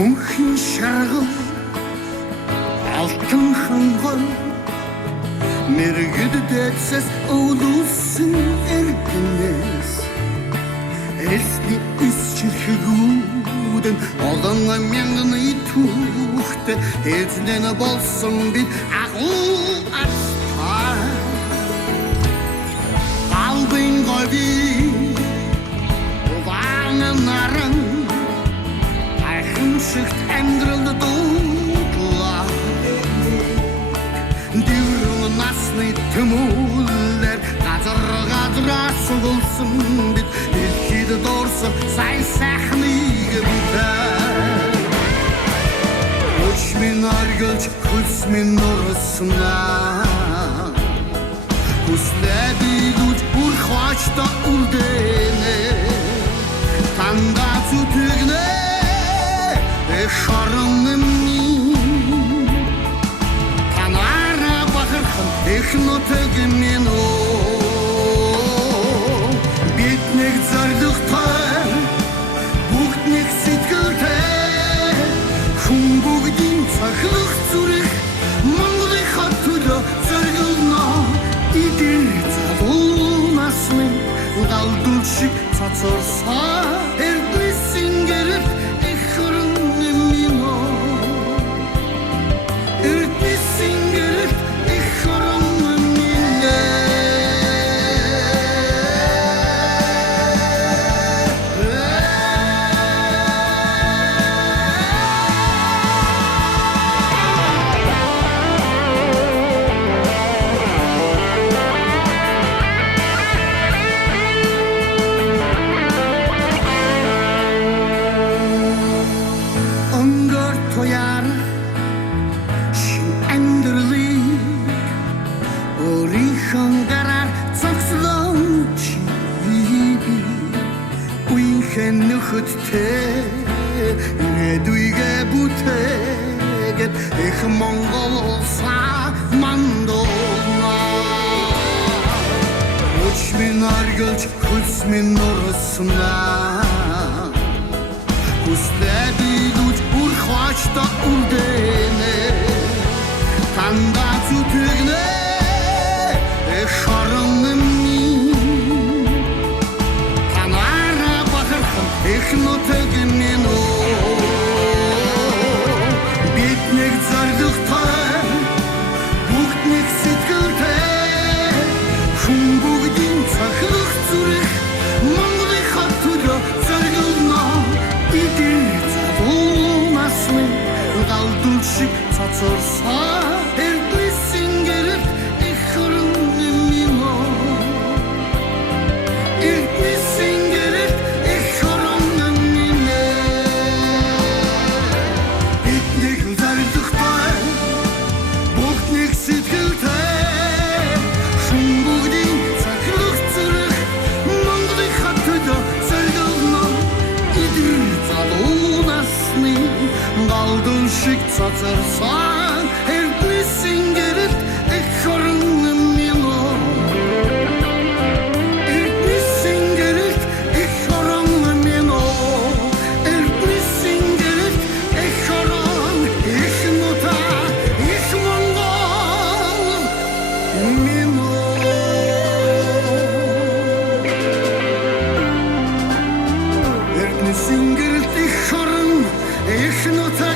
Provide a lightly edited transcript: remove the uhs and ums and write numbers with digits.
Мөнхийн шаргал алтан хангал мэргэд дэцэс өвлүүлсэн эргэнээс эсний исчирхгүүдэн олон мянганы түүхтэй эзнэн болсон бид агуу астаа галбин гови вананаран айхамшигт амьдралд дуудлаа дүүрэн насны төмүүлэр газар газраас суулсан бид дэлхийд дурсан сайн сайхныг бүтээ өч минь аргалж хүс минь нурснаа хүслээ бигүүж бүр хачта үлдэнэ танда зүтгэнэ шаран минь танара бахархан их нутаг минь биднийг зоригтой бүгднийг сэтгэлтэй хүн бүгдийн цахилах зүрх Монголын хот төлөө зоригно идэл залуу насны галдуул шиг цацарсаа эрдэнэсийн гэрэл Недуйгэ бүтэгэд их Монгол улсаа мандуулна өч минь аргалж хүс минь нурснаа хүслээ бигүүж бүр хачта үлдэнэ танда зүтгэнэ шаран минь танара бахархан их нутаг минь биднийг зоригтой бүгднийг сэтгэлтэй хүн бүгдийн цахилах зүрх Монголын хот төлөө зоригно идэл залуу насны галдуул шиг цацарсаа эрдэнэсийн гэрэл их хөрөн минь эрдэнэсийн гэрэл их хөрөн минь биднийг зоригтой бүгднийг сэтгэлтэй хүн бүгдийн цахилах зүрх Монголын хот төлөө зоригно идэл залуу насны галдуул шиг цацарсаа эрдэнэсийн гэрэл их хөрөн минь эрдэнэсийн гэрэл их хөрөн минь эрдэнэсийн гэрэл их хөрөн их нутаг их Монгол минь эрдэнэсийн гэрэл их хөрөн их нутаг